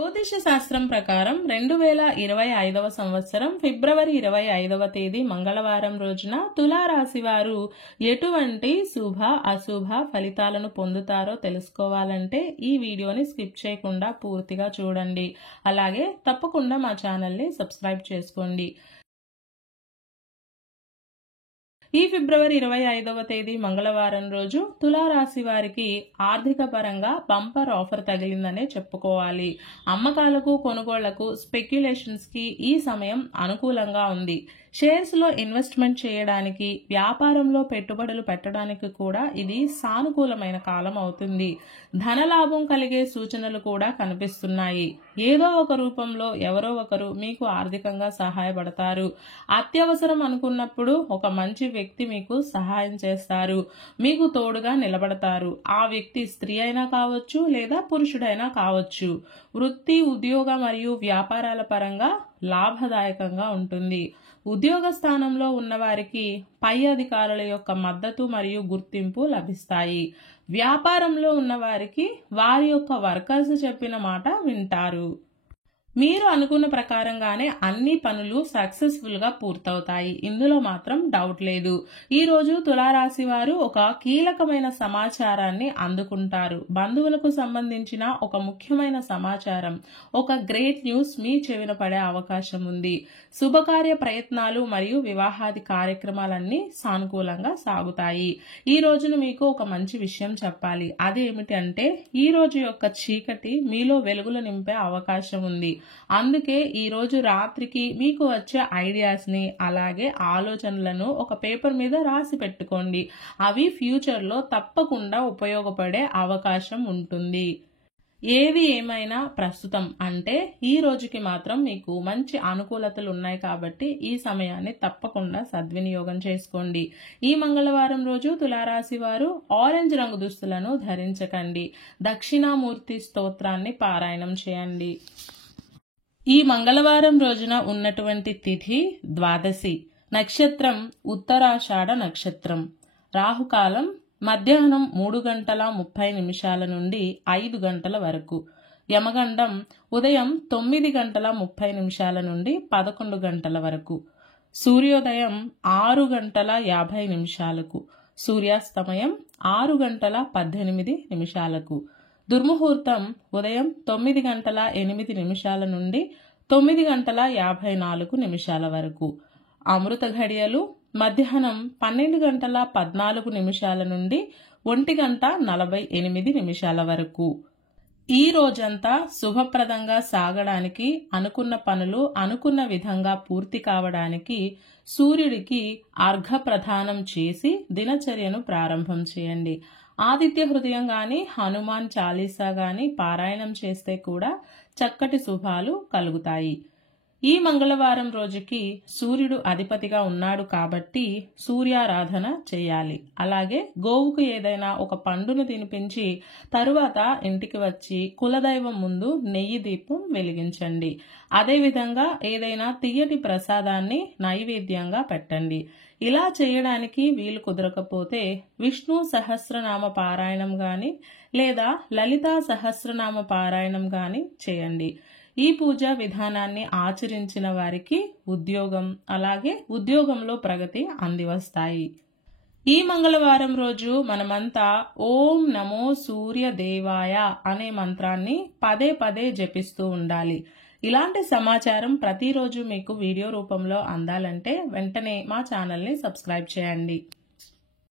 జ్యోతిష శాస్త్రం ప్రకారం 2025వ సంవత్సరం ఫిబ్రవరి 25వ తేదీ మంగళవారం రోజున తులారాశి వారు ఎటువంటి శుభ అశుభ ఫలితాలను పొందుతారో తెలుసుకోవాలంటే ఈ వీడియోని స్కిప్ చేయకుండా పూర్తిగా చూడండి. అలాగే తప్పకుండా మా ఛానల్ని సబ్స్క్రైబ్ చేసుకోండి. ఈ ఫిబ్రవరి 25వ తేదీ మంగళవారం రోజు తులారాశి వారికి ఆర్థిక పరంగా బంపర్ ఆఫర్ తగిలిందనే చెప్పుకోవాలి. అమ్మకాలకు కొనుగోళ్లకు స్పెక్యులేషన్స్ కి ఈ సమయం అనుకూలంగా ఉంది. షేర్స్ లో ఇన్వెస్ట్మెంట్ చేయడానికి వ్యాపారంలో పెట్టుబడులు పెట్టడానికి కూడా ఇది సానుకూలమైన కాలం అవుతుంది. ధనలాభం కలిగే సూచనలు కూడా కనిపిస్తున్నాయి. ఏదో ఒక రూపంలో ఎవరో ఒకరు మీకు ఆర్థికంగా సహాయపడతారు. అత్యవసరం అనుకున్నప్పుడు ఒక మంచి వ్యక్తి మీకు సహాయం చేస్తారు, మీకు తోడుగా నిలబడతారు. ఆ వ్యక్తి స్త్రీ అయినా కావచ్చు లేదా పురుషుడైనా కావచ్చు. వృత్తి, ఉద్యోగ మరియు వ్యాపారాల పరంగా లాభదాయకంగా ఉంటుంది. ఉద్యోగ స్థానంలో ఉన్నవారికి పై అధికారుల యొక్క మద్దతు మరియు గుర్తింపు లభిస్తాయి. వ్యాపారంలో ఉన్నవారికి వారి యొక్క వర్కర్స్ చెప్పిన మాట వింటారు. మీరు అనుకున్న ప్రకారంగానే అన్ని పనులు సక్సెస్ఫుల్ గా పూర్తవుతాయి. ఇందులో మాత్రం డౌట్ లేదు. ఈ రోజు తులారాశి వారు ఒక కీలకమైన సమాచారాన్ని అందుకుంటారు. బంధువులకు సంబంధించిన ఒక ముఖ్యమైన సమాచారం, ఒక గ్రేట్ న్యూస్ మీ చెవిన పడే అవకాశం ఉంది. శుభకార్య ప్రయత్నాలు మరియు వివాహాది కార్యక్రమాలన్నీ సానుకూలంగా సాగుతాయి. ఈ రోజున మీకు ఒక మంచి విషయం చెప్పాలి. అదేమిటి అంటే ఈ రోజు యొక్క చీకటి మీలో వెలుగులు నింపే అవకాశం ఉంది. అందుకే ఈ రోజు రాత్రికి మీకు వచ్చే ఐడియాస్ ని అలాగే ఆలోచనలను ఒక పేపర్ మీద రాసి పెట్టుకోండి. అవి ఫ్యూచర్ లో తప్పకుండా ఉపయోగపడే అవకాశం ఉంటుంది. ఏది ఏమైనా ప్రస్తుతం అంటే ఈ రోజుకి మాత్రం మీకు మంచి అనుకూలతలు ఉన్నాయి కాబట్టి ఈ సమయాన్ని తప్పకుండా సద్వినియోగం చేసుకోండి. ఈ మంగళవారం రోజు తులారాశి వారు ఆరెంజ్ రంగు దుస్తులను ధరించకండి. దక్షిణామూర్తి స్తోత్రాన్ని పారాయణం చేయండి. ఈ మంగళవారం రోజున ఉన్నటువంటి తిథి ద్వాదశి, నక్షత్రం ఉత్తరాషాఢ నక్షత్రం, రాహుకాలం మధ్యాహ్నం 3:30 నుండి 5 గంటల వరకు, యమగండం ఉదయం 9:30 నుండి 11 గంటల వరకు, సూర్యోదయం 6:50, సూర్యాస్తమయం 6:18, దుర్ముహూర్తం ఉదయం 9:08 నుండి 9:54 వరకు, అమృత ఘడియలు మధ్యాహ్నం 12:14 నుండి 1:48 వరకు. ఈ రోజంతా శుభప్రదంగా సాగడానికి, అనుకున్న పనులు అనుకున్న విధంగా పూర్తి కావడానికి సూర్యుడికి అర్ఘ్య ప్రదానం చేసి దినచర్యను ప్రారంభం చేయండి. ఆదిత్య హృదయం గాని హనుమాన్ చాలీసా గాని పారాయణం చేస్తే కూడా చక్కటి శుభాలు కలుగుతాయి. ఈ మంగళవారం రోజుకి సూర్యుడు అధిపతిగా ఉన్నాడు కాబట్టి సూర్యారాధన చేయాలి. అలాగే గోవుకు ఏదైనా ఒక పండును తినిపించి తరువాత ఇంటికి వచ్చి కులదైవం ముందు నెయ్యి దీపం వెలిగించండి. అదేవిధంగా ఏదైనా తియ్యటి ప్రసాదాన్ని నైవేద్యంగా పెట్టండి. ఇలా చేయడానికి వీలు కుదరకపోతే విష్ణు సహస్రనామ పారాయణం గాని లేదా లలితా సహస్రనామ పారాయణం గాని చేయండి. ఈ పూజా విధానాన్ని ఆచరించిన వారికి ఉద్యోగం అలాగే ఉద్యోగంలో ప్రగతి అందివస్తాయి. ఈ మంగళవారం రోజు మనమంతా ఓం నమో సూర్య దేవాయ అనే మంత్రాన్ని పదే పదే జపిస్తూ ఉండాలి. ఇలాంటి సమాచారం ప్రతిరోజు మీకు వీడియో రూపంలో అందాలంటే వెంటనే మా ఛానల్ని సబ్స్క్రైబ్ చేయండి.